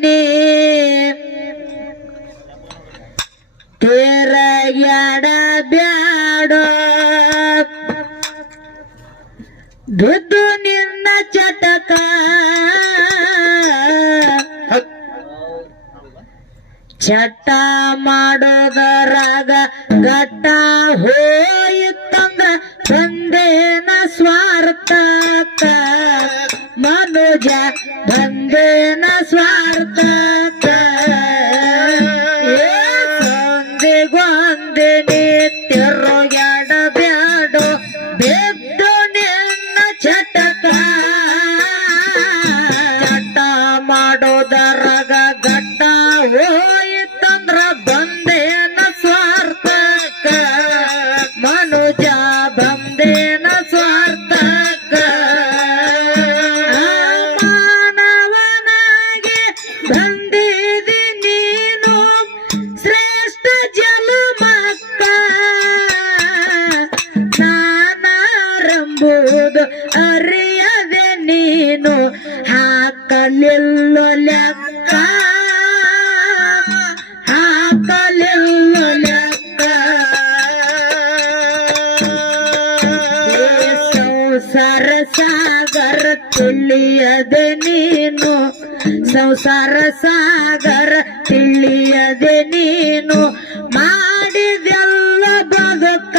ಬಂದಿನಿ ತಿರಗ್ಯಾಡ ಬ್ಯಾಡೋ ಬಿದ್ದು ನಿನ್ನ ಚಟಕ ಚಟ ಮಾಡೋದರಾಗ ಗಟ್ಟ ಹೋಯಿತಂದ್ರ ಬಂದೇನ ಸ್ವಾರ್ಥಕ ಮನುಜ ಬಂದೇನ ಸ್ವಾರ್ಥಕ ಒಂದಿಗೊಂದಿನಿ ತಿರುಗ್ಯಾಡ ಬ್ಯಾಡೋ ಬಿದ್ದು ನಿನ್ನ ಚಟಕ ಚಟ ಮಾಡೋದರಾಗ ಗಟ್ಟ ಹೋಯಿತಂದ್ರ ಬಂದೇನ ಸ್ವಾರ್ಥಕ ಮನುಜ ಬಂದೇನ ಸ್ವಾರ್ಥಕ ಮಾನವನಾಗೆ ಬಂದಿದಿ ನೀನು ಶ್ರೇಷ್ಠ ಜಲಮಕ್ಕ ನಾನಾರಂಬುದು ಅರಿಯದೆ ನೀನು ಹಾಕಲಿಲ್ಲ ಲೆಕ್ಕ ಹಾಕಲಿಲ್ಲ ಲೆಕ್ಕ ಸಂಸಾರ ಸಾಗರ ತಿಳಿಯದೆ ನೀನು ಸಂಸಾರ ಸಾಗರ ತಿಳಿಯದೆ ನೀನು ಮಾಡಿದೆಲ್ಲ ಬದುಕ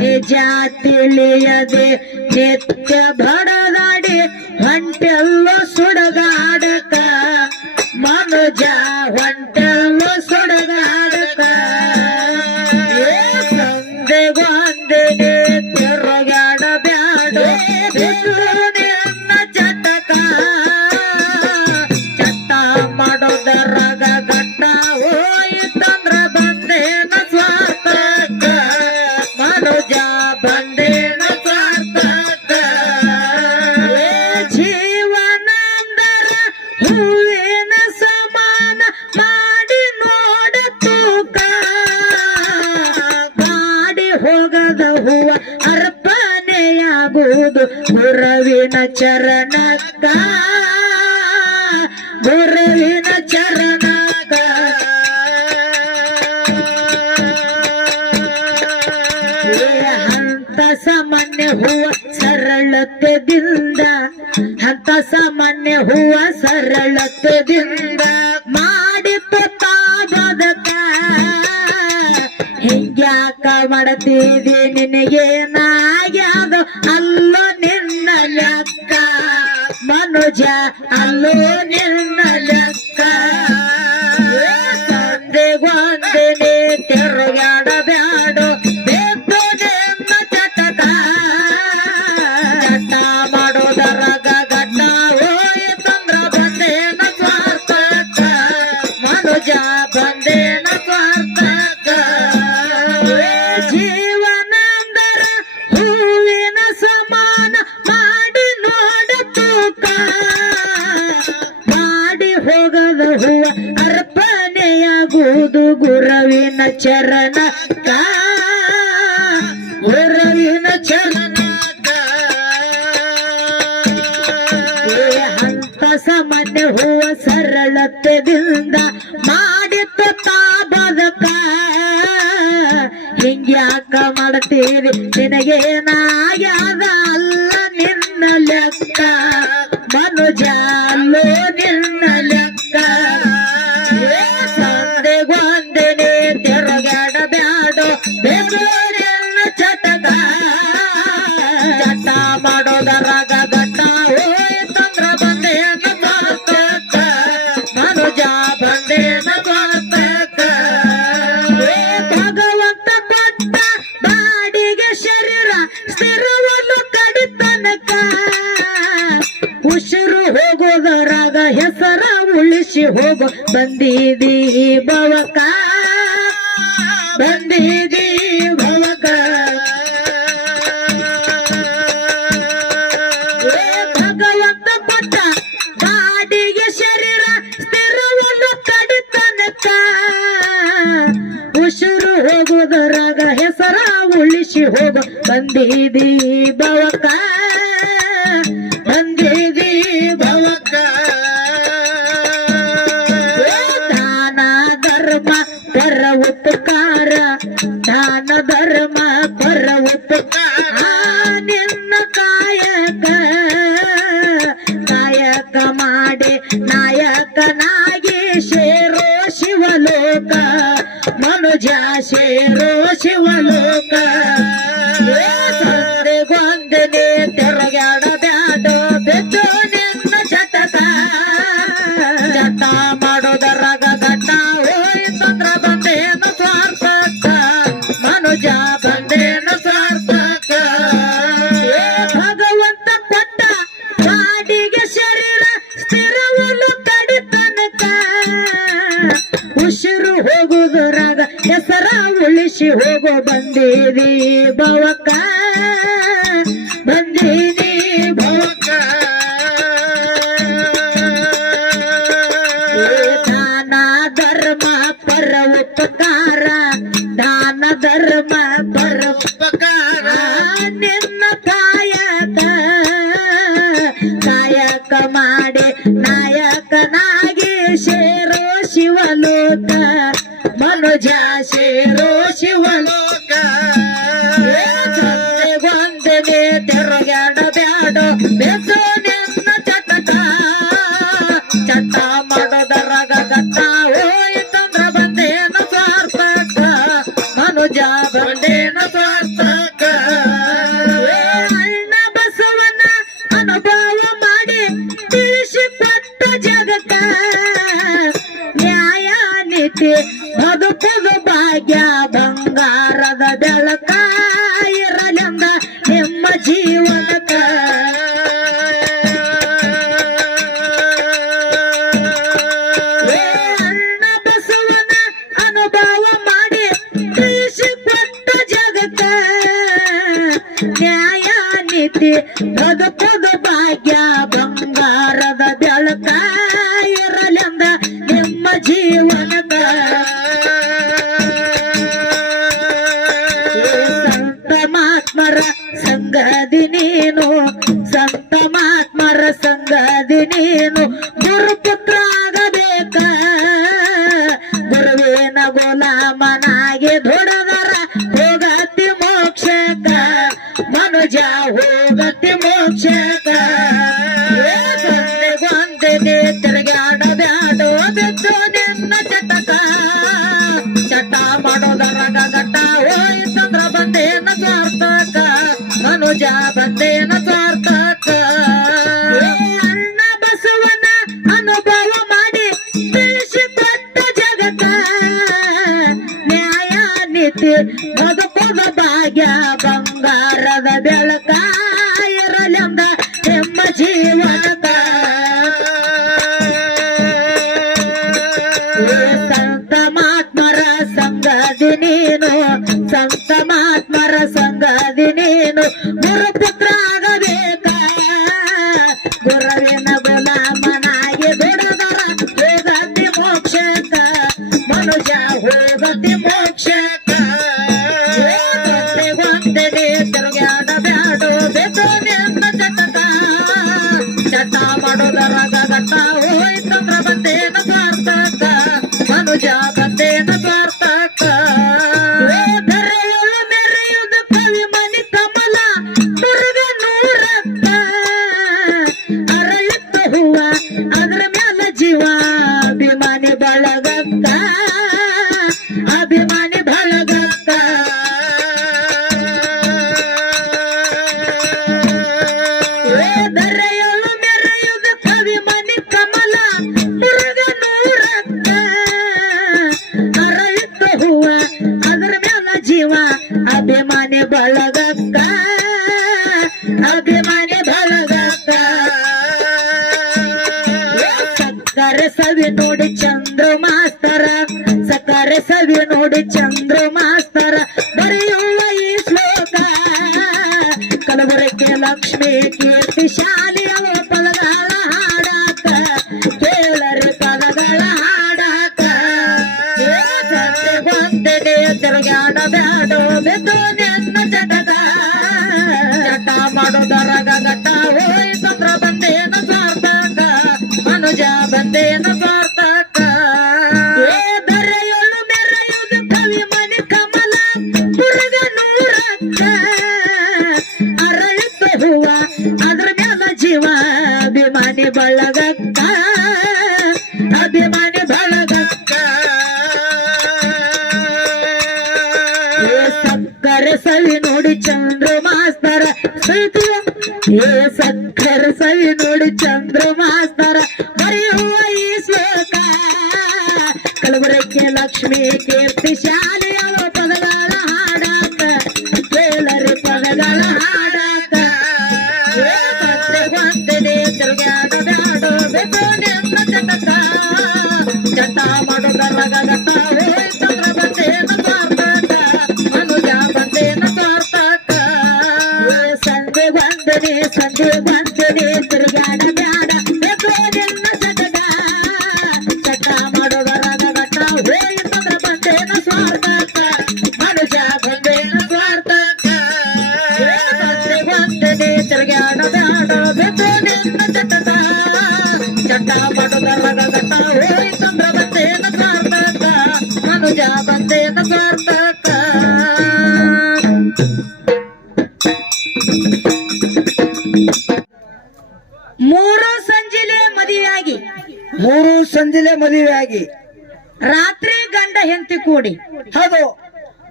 ನಿಜ ತಿಳಿಯದೆ ನಿತ್ಯ ಬಡದಾಡಿ ಹೊಂಟೆಲ್ಲ ಸುಡಗಾಡಕ ಮನುಜ ಹೊಂಟೆಲ್ಲ ಸುಡಗಾಡಕ ಸಂದೆಗೊಂದಿನಿ ತಿರುಗಾಡ ಬ್ಯಾಡ ನಿನ್ನ ಚಟಕ ಚಟ ಮಾಡೋದರಾಗ ಗಟ್ಟ ಹೋಯಿತಂದ್ರ ಬಂದೇನ ಸ್ವಾರ್ಥಕ ಮನುಜ ಬಂದೇನ ಸ್ವಾರ್ಥಕ ಜೀವನಂದರ ಹೂವಿನ ಸಮಾನ ಮಾಡಿ ನೋಡ ತೂಕ ಮಾಡಿ ಹೋಗದ ಹೂವ ಅರ್ಪಣೆಯಾಗುವುದು ಗುರುವಿನ ಚರಣಕ್ಕ ಗುರುವಿನ ಚರಣಕ್ಕ ಹಂತ ಸಾಮಾನ್ಯ ಹೂವ ಸರಳತೆದಿಂದ ಹಂತ ಸಾಮಾನ್ಯ ಹೂವ ಸರಳತೆದಿಂದ ಮಾಡಿತು ತಾ ಬದಕ ಹಿಂಗ್ಯಾಕ ಮಾಡತೀವಿ ನಿನಗೇನಾಗ್ಯಾದ ಅಲ್ಲೋ ನಿನ್ನ ಲೆಕ್ಕ ಮನುಜ ಅಲ್ಲೋ ನಿನ್ನ ಲೆಕ್ಕ ಸಂದೆಗೊಂದಿನಿ ತಿರುಗಾಡ ಬ್ಯಾಡೋ ಬಿದ್ದು ನಿನ್ನ ಚಟಕ ಚಟ ಮಾಡೋದರಾಗ ಗಟ್ಟ ಹೋಯಿತಂದ್ರ ಬಂದೇನ ಸ್ವಾರ್ಥಕ ಮನುಜ ಬಂದೇನ ಸ್ವಾರ್ಥಕ ಜೀವನಂದರ ಹೂವಿನ ಸಮಾನ ಮಾಡಿ ನೋಡ ತೂಕ ಮಾಡಿ ಹೋಗದ ಹೂವ ಅರ್ಪಣೆಯಾಗುವುದು ಗುರುವಿನ ಚರಣಕ್ಕ ಗುರುವಿನ ಚರಣಕ್ಕ ಹಂತ ಸಾಮಾನ್ಯ ಹೂವ ಸರಳತೆದಿಂದ ಮಾಡಿತು ತಾ ಬದಕ ಹಿಂಗ್ಯಾಕ ಮಾಡ್ತೀರಿ ನಿನಗೇನಾಗ್ಯಾದ ಅಲ್ಲ ನಿನ್ನ ಲೆಕ್ಕ ಮನುಜ ಅಲ್ಲೋ ನಿನ್ನ ಲೆಕ್ಕ ಸಂದೆಗೊಂದಿನಿ ತಿರುಗಾಡ ಬ್ಯಾಡೋ ಬಿದ್ದು ನಿನ್ನ ಚಟಕ ಚಟ ಮಾಡೋದರಾಗ ಗಟ್ಟ ಹೋಯಿತಂದ್ರ ಬಂದೇನ ಸ್ವಾರ್ಥಕ ಮನುಜ ಬಂದೇನ ಸ್ವಾರ್ಥಕ ಭಗವಂತ ಕೊಟ್ಟ ಬಾಡಿಗೆ ಶರೀರ ಸ್ಥಿರವನ್ನು ಕಡಿತನಕ ಉಸಿರು ಹೋಗೋದರಾಗ ಹೆಸರ ಉಳಿಸಿ ಹೋಗೋ ಬಂದಿದಿ ಭವಕ ಬಂದಿದಿ ಭವಕ ಭಗವಂತ ಕೊಟ್ಟ ಬಾಡಿಗೆ ಶರೀರ ಸ್ಥಿರವನ್ನು ಕಡಿತನಕ ಉಸಿರು ಹೋಗೋದರಾಗ ಹೆಸರ ಉಳಿಸಿ ಹೋಗ ಬಂದಿದಿ ಭವಕ ಬಂದಿದಿ ಭವಕ ನಿನ್ನ ಕಾಯಕ ಕಾಯಕ ಮಾಡಿ ನಾಯಕನಾಗಿ ಶೇರೋ ಶಿವಲೋಕ ಮನುಜ ಶೇರೋ ಶಿವಲೋಕ ಗೊಂದನೆ ತೆರಗಾಡ ಬ್ಯಾಡ ಬೆದ್ದು ನಿನ್ನ ಚಟಕ ಚಟ ಮಾಡೋದರಾಗ ಗಟ್ಟ ಹೋಯ್ತಂದ್ರ ಬಂದೇನು ಸ್ವಾರ್ಥಕ ಮನುಜ ಬಂದೇನು ಸ್ವಾರ್ಥಕ ಭಗವಂತ ಕೊಟ್ಟ ಕಾಡಿಗೆ ಶರೀರ ಸ್ಥಿರವನ್ನು ತಡಿತನಕ ಉಸಿರು ಹೋಗುವುದರಾಗ ಹೆಸರ ಉಳಿಸಿ ಹೋಗೋ ಬಂದೀರಿ ಭವಕ ಬಂದೀನಿ ಭವಕ ದಾನ ಧರ್ಮ ಪರ ಉಪಕಾರ ದಾನ ಧರ್ಮ ಪರ ಉಪಕಾರ ನಿನ್ನ ಕಾಯಕ ಕಾಯಕ ಮಾಡಿ ನಾಯಕನಾಗಿ ಶೇರೋ ಶಿವಲೋಕ ಮನುಜ ಶೇರೋ ಶಿವಲೋಕ ಗೊಂದನೆ ತೆರಗಾಡ ಬ್ಯಾಡ ಬೆದ್ದು ನಿನ್ನ ಚಟಕ ಚಟ ಮಾಡೋದರಾಗ ಗಟ್ಟ ಹೋಯ್ತಂದ್ರ ಬಂದೇನ ಸ್ವಾರ್ಥಕ ಮನುಜ ಬಂದೇನ ಸ್ವಾರ್ಥಕ ಅಣ್ಣ ಬಸವನ ಅನುಭವ ಮಾಡಿ ತಿಳಿಸಿಕೊಟ್ಟ ಜಗತ್ತ ನ್ಯಾಯ ನೀತಿ ಬದುಕುದು ಭಾಗ್ಯ ಬಂಗಾರದ ಬೆಳಕ ಇರಲೆಂದ ನಿಮ್ಮ ಜೀವನಕ ಅಣ್ಣ ಬಸವನ ಅನುಭವ ಮಾಡಿ ತಿಳಿಸಿಕೊಟ್ಟ ಜಗತ್ತ ನ್ಯಾಯ ನೀತಿ ಬದುಕುದು ಭಾಗ್ಯ ಬಂಗಾರದ ಬೆಳಕ ಇರಲೆಂದ ನಿಮ್ಮ ಜೀವನಕ ಸಂತ ಮಹಾತ್ಮರ ಸಂಗದಿ ನೀನು ಸಂತ ಮಹಾತ್ಮರ ಸಂಗದಿ ನೀನು ಗುರುಪುತ್ರ ಆಗಬೇಕ ಗುರುವಿನ ಗುಲಾಮನಾಗಿ ದುಡದರ ಹೋಗತಿ ಮೋಕ್ಷಕ ಮನುಜ ಹೋಗತಿ ಮೋಕ್ಷಕ ಗೊಂದನೆ ತಿರುಗಾಡ ಬ್ಯಾಡ ಬೆದ್ದು ನಿನ್ನ ಚಟಕ ಚಟ ಮಾಡೋದರಾಗ ಗಟ್ಟ ಹೋಯ್ತಂದ್ರ ಬಂದೇನ ಸ್ವಾರ್ಥಕ ಮನುಜ ಬಂದೇನ ಸ್ವಾರ್ಥಕ ಅಣ್ಣ ಬಸವನ ಅನುಭವ ಮಾಡಿ ತಿಳಿಸಿಕೊಟ್ಟ ಜಗತ್ತ ನ್ಯಾಯ ನೀತಿ ಬದುಕುವ ಭಾಗ್ಯ ಬಂಗಾರದ ಬೆಳಕ ಇರಲೆಂದ ನಿಮ್ಮ ಜೀವನಕ ಸಂತ ಮಹಾತ್ಮರ ಸಂಗದಿ ನೀನು ಸಂತ ಮಹಾತ್ಮರ ಸಂಗದಿ ನೀನು ಗುರುಪುತ್ರ ಆಗಬೇಕ ಗುರುವಿನ ಗುಲಾಮನಾಗಿ ದುಡದರ ಹೋಗತಿ ಮೋಕ್ಷಕ ಮನುಜ ಹೋಗತಿ ಮೋಕ್ಷಕ ಗೊಂದನೆ ತಿರುಗಾಡ ಬ್ಯಾಡ ಬೆದ್ದು ನಿನ್ನ ಚಟಕ ಚಟ ಮಾಡೋದರಾಗ ಗಟ್ಟ ಹೋಯ್ತಂದ್ರ ಬಂದೇನ ಸ್ವಾರ್ಥಕ ಮನುಜ ಬಂದೇನ ಸ್ವಾರ್ಥಕ ಧರೆಯೊಳು ಮೆರೆಯುವುದು ಕವಿ ಮನಿ ಕಮಲ ಮುರುಗ ನೂರಕ್ಕ ಅರಳಿತ್ತ ಹೂವ ಅದ್ರ ಮ್ಯಾಲ ಜೀವ ಅಭಿಮಾನಿ ಬಳಗಕ್ಕ ಅಭಿಮಾನಿ ಬಳಗಕ್ಕ ಧರೆಯೊಳು ಮೆರೆಯುವುದು ಕವಿ ಮನಿ ಕಮಲ ಮುರುಗ ನೂರಕ್ಕ ಅರಳಿತ್ತ ಹೂವ ಅದ್ರ ಮ್ಯಾಲ ಜೀವ ಅಭಿಮಾನಿ ಬಳಗಕ್ಕ ಅಭಿಮಾನಿ ಬಳಗಕ್ಕ ಸಕ್ಕರೆ ಸವಿ ನೋಡಿ ಚಂದ್ರ ಮಾಸ್ತರ ಸಕ್ಕರೆ ಸವಿ ನೋಡಿ ಚಂದ್ರ ಮಾಸ್ತರ ಬರೆಯುವ ಈ ಶ್ಲೋಕ ಕಲಬುರಗಿ ಲಕ್ಷ್ಮೀ ಕೀರ್ತಿ ಶಾಲೆಯ ಪದಗಳ ಹಾಡಾಕ ಕೇಳರಿ ಪದಗಳ ಹಾಡಾಕ ಗೊಂದನೆ ತಿರುಗಾಡ ಬ್ಯಾಡ ಬೆದ್ದು ನಿನ್ನ ಚಟಕ ಚಟ ಮಾಡೋದರಾಗ ಗಟ್ಟ ಹೋಯ್ತಂದ್ರ ಬಂದೇನ ಸ್ವಾರ್ಥಕ ಮನುಜ ಬಂದೇನ ಸ್ವಾರ್ಥಕ ಧರೆಯೊಳು ಮೆರೆಯುವುದು ಕವಿ ಮನಿ ಕಮಲ ಮುರುಗ ನೂರಕ್ಕ ಬಳಗಕ್ಕ ಅಭಿಮಾನಿ ಬಳಗಕ್ಕ ಸಕ್ಕರೆ ಸವಿ ನೋಡಿ ಚಂದ್ರ ಮಾಸ್ತರ ಏ ಸಕ್ಕರೆ ಸವಿ ನೋಡಿ ಚಂದ್ರ ಮಾಸ್ತರ ಬರೆಯುವ ಈ ಶ್ಲೋಕ ಕಲಬುರಗಿ ಲಕ್ಷ್ಮೀ ಕೀರ್ತಿ ಶಾಲೆಯ ಪದಗಳ ಹಾಡಾಕ ಕೇಳರಿ ಪದಗಳ ಹಾಡಾಕ ಬಂದಿನಿ ತಿರುಗಾಡೋ ಬೇಕು ನಿನ್ನ ಜಗತ್ತ ಜಟ ಮಾಡೋದರಗತ್ತ ಚಂದ್ರ ಬಂದೇನ ಸ್ವಾರ್ಥಕ ಮನುಜ ಬಂದೇನ ಸ್ವಾರ್ಥಕ ಸಂಜೆ ಬಂದಿನಿ ತಿರುಗಾಡ ಬ್ಯಾಡ ಬೇಕು ನಿನ್ನ ಜಗದ ಚಟ ಮಾಡೋದರಗತ್ತ ಚಂದ್ರ ಬಂದೇನ ಸ್ವಾರ್ಥಕ ಮನುಜ ಬಂದೇನ ಸ್ವಾರ್ಥಕ ಬಂದಿನಿ ತಿರುಗಾಡ ಬ್ಯಾಡ ಬೇಕು ನಿನ್ನ ಜಗದ ಚಟ ಮಾಡೋದರಗತ್ತ ಚಂದ್ರ ಬಂದೇನ ಸ್ವಾರ್ಥಕ ಮನುಜ ಬಂದೇನ ಸ್ವಾರ್ಥಕ ಮೂರು ಸಂಜಿಲೆ ಮದುವೆಯಾಗಿ ರಾತ್ರಿ ಗಂಡ ಹೆಂಡತಿ ಕೂಡಿ ಹೌದು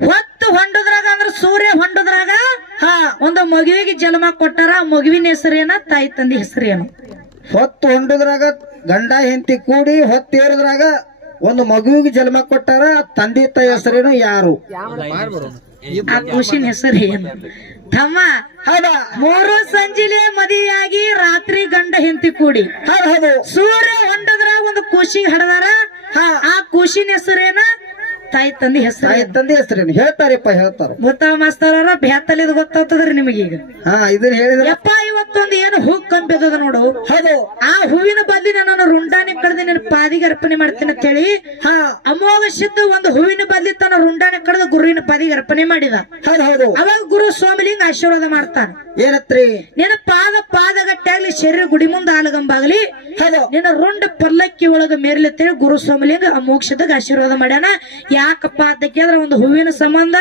ಹೊತ್ತು ಹೊಂಡದ್ರಾಗ ಅಂದ್ರ ಸೂರ್ಯ ಹೊಂಡದ್ರಾಗ ಒಂದು ಮಗುವಿಗೆ ಜನ್ಮ ಕೊಟ್ಟಾರ ಆ ಮಗುವಿನ ಹೆಸರೇನ ತಾಯಿ ತಂದೆ ಹೆಸರೇನು ಹೊತ್ತು ಹೊಂಡದ್ರಾಗ ಗಂಡ ಹೆಂಡತಿ ಕೂಡಿ ಹೊತ್ತೇರದ್ರಾಗ ಒಂದು ಮಗುವಿಗೆ ಜನ್ಮ ಕೊಟ್ಟಾರ ತಂದೆ ತಾಯಿ ಹೆಸರೇನು ಯಾರು ಆ ಖುಷಿನ ಹೆಸರು ಏನು ತಮ್ಮ ಹೌದಾ ಮೂರು ಸಂಜಿಲೆ ಮದುವೆಯಾಗಿ ರಾತ್ರಿ ಗಂಡ ಹೆಂಡತಿ ಕೂಡಿ ಹೌದು ಸೂರ್ಯ ಹೊಂಡದ್ರಾಗ ಒಂದು ಖುಷಿಗೆ ಹಡದಾರ ಆ ಖುಷಿನ ಹೆಸರೇನ ತಾಯಿ ತಂದೆ ಹೆಸರು ತಾಯಿ ತಂದೆ ಹೆಸರೇನು ಹೇಳ್ತಾರಪ್ಪ ಹೇಳ್ತಾರ ಗೊತ್ತಾವ ಮಾಸ್ತರ್ ಬ್ಯಾತಲ್ಲಿದ್ ಗೊತ್ತಾಗ್ತದ್ರಿ ನಿಮಗೀಗ ಇದನ್ನ ಹೇಳಿದ್ರ ಯಪ್ಪ ಇವತ್ತೊಂದು ಏನು ಹೂ ಕಂಬಿದ ನೋಡು ಹೌದು ಆ ಹೂವಿನ ಬದಲಿನ ನಾನು ರುಂಡಾನೆ ಕಡ್ದು ನಿನ್ನ ಪಾದಿಗೆ ಅರ್ಪಣೆ ಮಾಡ್ತೀನಿ ಅಂತ ಹೇಳಿ ಅಮೋಘ ಸಿದ್ಧ ಒಂದು ಹೂವಿನ ಬದಲಿ ತನ್ನ ರುಂಡಾನೆ ಕಡ್ದು ಗುರುವಿನ ಪಾದಿಗೆ ಅರ್ಪಣೆ ಮಾಡಿದ ಹೌದು ಅವಾಗ ಗುರು ಸ್ವಾಮಿಲಿಂಗ ಆಶೀರ್ವಾದ ಮಾಡ್ತಾನ ಏನತ್ರಿ ನಿನ್ನ ಪಾದಗಟ್ಟಾಗ್ಲಿ ಶರೀರ ಗುಡಿ ಮುಂದ ಆಲಗಂಬಾಗ್ಲಿ ನಿನ್ನ ರುಂಡ ಪಲ್ಲಕ್ಕಿ ಒಳಗ ಮೇರ್ಲತ್ತೇಳಿ ಗುರು ಸ್ವಾಮಿಲಿಂಗ ಅಮೋಕ್ಷದಾಗ ಆಶೀರ್ವಾದ ಮಾಡ್ಯಾನ ಯಾಕಪ್ಪ ಅಂತ ಕೇಳಿದ್ರೆ ಒಂದು ಹೂವಿನ ಸಂಬಂಧ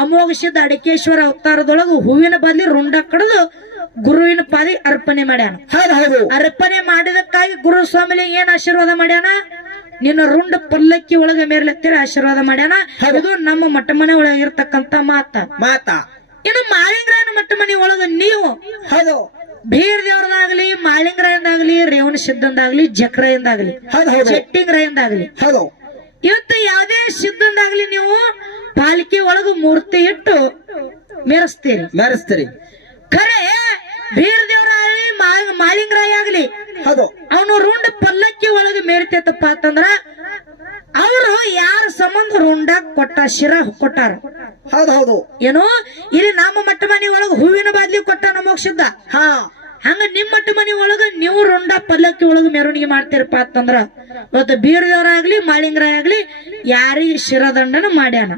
ಅಮೋಘ ಸಿದ್ಧ ಅಡಕೇಶ್ವರ ಅವತಾರದೊಳಗ ಹೂವಿನ ಬದಲಿ ರುಂಡ ಕಡ್ದು ಗುರುವಿನ ಪಾದಿ ಅರ್ಪಣೆ ಮಾಡ್ಯಾನ ಅರ್ಪಣೆ ಮಾಡಿದಕ್ಕಾಗಿ ಗುರು ಸ್ವಾಮಿಲಿಂಗ ಏನ್ ಆಶೀರ್ವಾದ ಮಾಡ್ಯಾನ ನಿನ್ನ ರುಂಡ ಪಲ್ಲಕ್ಕಿ ಒಳಗ ಮೇರ್ಲತ್ತೇಳಿ ಆಶೀರ್ವಾದ ಮಾಡ್ಯಾನ ಇದು ನಮ್ಮ ಮಠ ಮನೆ ಒಳಗ ಇರ್ತಕ್ಕಂತ ಮಾತ ಇನ್ನು ಮಾಳಿಂಗರಾಯನ ಮಠ ಮನೆ ಒಳಗ ನೀವು ಬೀರ್ ದೇವ್ರದಾಗ್ಲಿ ಮಾಳಿಂಗರಾಯಂದಾಗ್ಲಿ ರೇವಣ ಸಿದ್ಧಂದಾಗ್ಲಿ ಜಕ್ರಾಯಂದಾಗ್ಲಿ ಚೆಟ್ಟಿಂಗರಾಯಂದಾಗ್ಲಿ ಇವತ್ತು ಯಾವ್ದೇ ಸಿದ್ಧಂದಾಗ್ಲಿ ನೀವು ಪಾಲಿಕೆ ಒಳಗ ಮೂರ್ತಿ ಇಟ್ಟು ಮೆರೆಸ್ತೀರಿ ಖರೆ ಬೀರ್ ದೇವರಾಗ್ಲಿ ಮಾಳಿಂಗರಾಯ ಆಗ್ಲಿ ಅವನು ರುಂಡ ಪಲ್ಲಕ್ಕಿ ಒಳಗೆ ಮೇರಿತೈತಪ್ಪ ಅಂತಂದ್ರ ಅವರು ಯಾರ ಸಂಬಂಧ ರುಂಡ ಕೊಟ್ಟ ಶಿರ ಕೊಟ್ಟಾರ ಏನು ಇಲ್ಲಿ ನಮ್ಮ ಮಟ್ಟ ಮನಿ ಒಳಗ ಹೂವಿನ ಬಾದ್ಲಿ ಕೊಟ್ಟ ನಮೋಕ್ಷಿದ್ದ ಹಂಗ ನಿಮ್ ಮಟ್ಟ ಮನಿ ಒಳಗ ನೀವು ರುಂಡ ಪಲ್ಲಕ್ಕಿ ಒಳಗ ಮೆರವಣಿಗೆ ಮಾಡ್ತೀರಪ್ಪ ಅಂತಂದ್ರ ಇವತ್ತು ಬೀರದವರಾಗ್ಲಿ ಮಾಳಿಂಗರಾಯ ಆಗ್ಲಿ ಯಾರಿಗೆ ಶಿರದಂಡನ ಮಾಡ್ಯಾನ